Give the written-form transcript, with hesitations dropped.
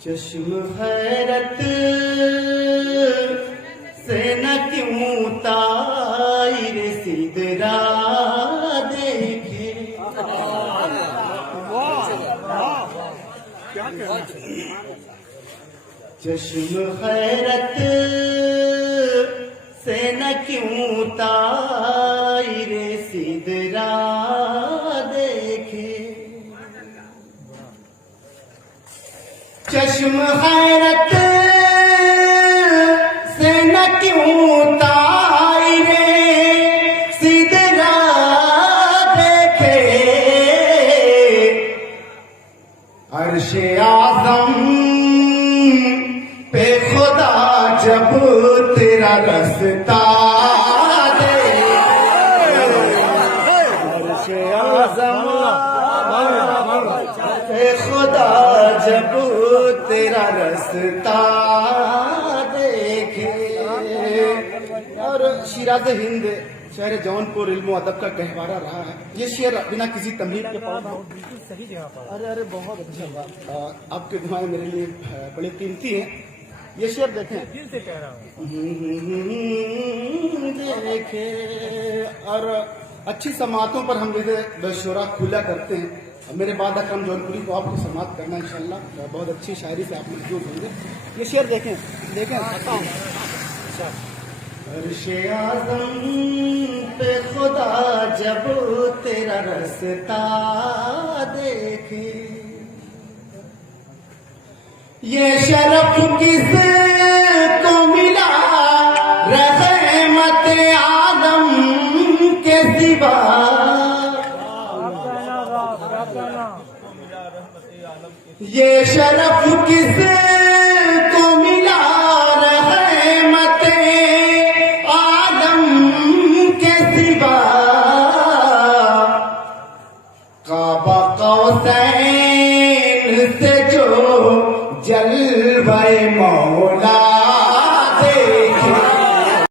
चश्म हैरत से न क्यों ताईर सिदरा देखे। चश्म हैरत से न क्यों ताईर सिदरा देखे। चश्म हैरत से न क्यों ताईरे सिदरा देखे। अर्शे आज़म पे खुदा जब तेरा रस्ता देखे। अर्शे आज़म पे खुदा जब तेरा रस्ता देखे। और शिराज हिंद शहर जौनपुर इल्म अदब का गहवारा रहा है। ये शेर बिना किसी तमहीद के पढ़ा। बिल्कुल सही जगह पर। अरे बहुत अच्छा बात। आपके दुआएं मेरे लिए बड़ी कीमती हैं। ये शेर देखें, दिल से कह रहा हूँ। देखे। और अच्छी समातों पर हम इसे बशोरा खुला करते हैं। मेरे बाद अकरम जौनपुरी को आपको समात करना इंशाल्लाह। बहुत अच्छी शायरी से आप महसूस होंगे। ये शेर देखें देखें। अर्शे आज़म पे खुदा जब तेरा रस्ता देखे। ये शरफ किस को मिला रहमत आदम के सिवा। ये शरफ किस को मिला रहमत आदम के सिवा। काबा कौसैन